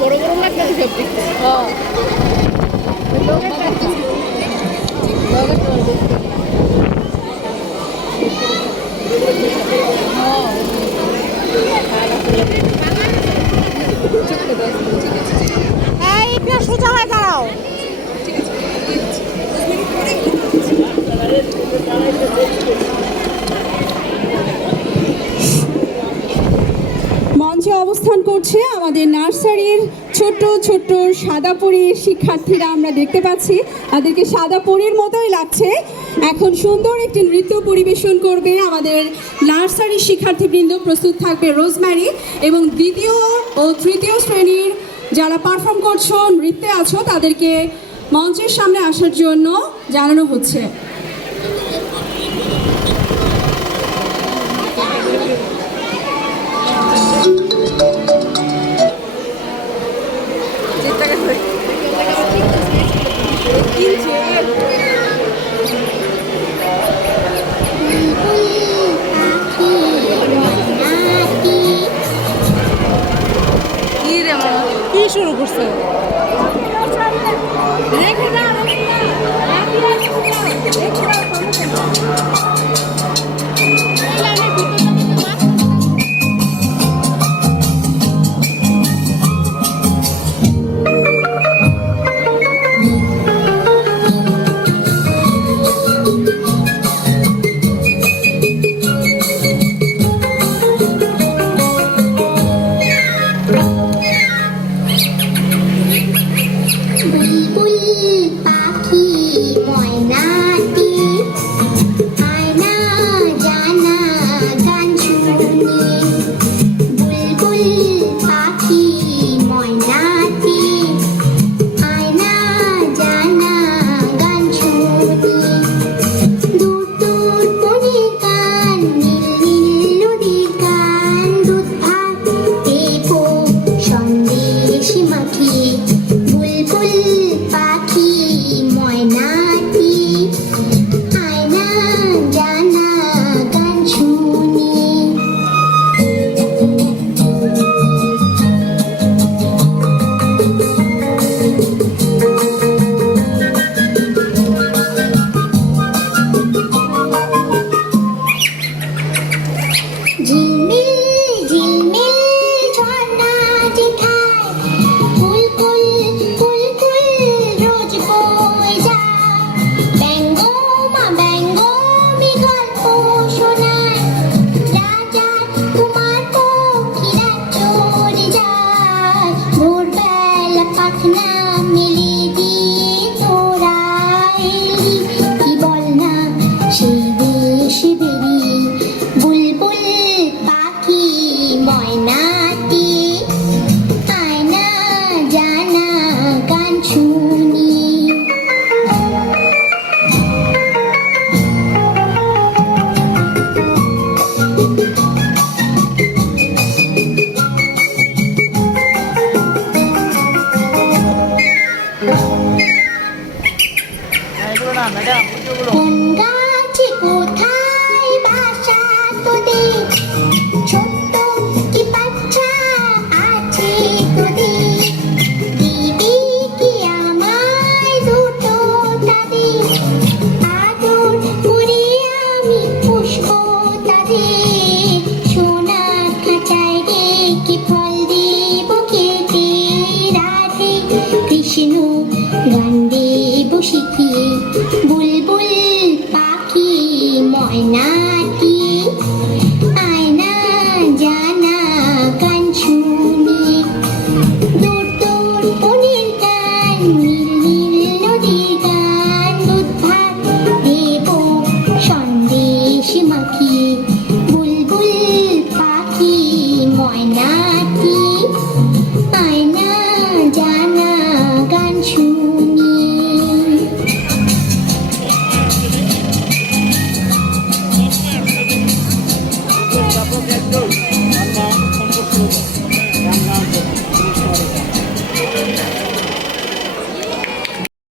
বড় বড় লাগবে সব দেখতে। সোজা হয়ে দাঁড়াও। মঞ্চে অবস্থান করছে আমাদের নার্সারির ছোট্ট ছোট্ট সাদা পরীর শিক্ষার্থীরা আমরা দেখতে পাচ্ছি। তাদেরকে সাদা পরীর মতোই লাগছে। এখন সুন্দর একটি নৃত্য পরিবেশন করবে আমাদের নার্সারির শিক্ষার্থীবৃন্দ। প্রস্তুত থাকবে রোজম্যারি এবং দ্বিতীয় ও তৃতীয় শ্রেণীর যারা পারফর্ম করছো, নৃত্যে আছো, তাদেরকে মঞ্চের সামনে আসার জন্য জানানো হচ্ছে। কি শুরু করছে?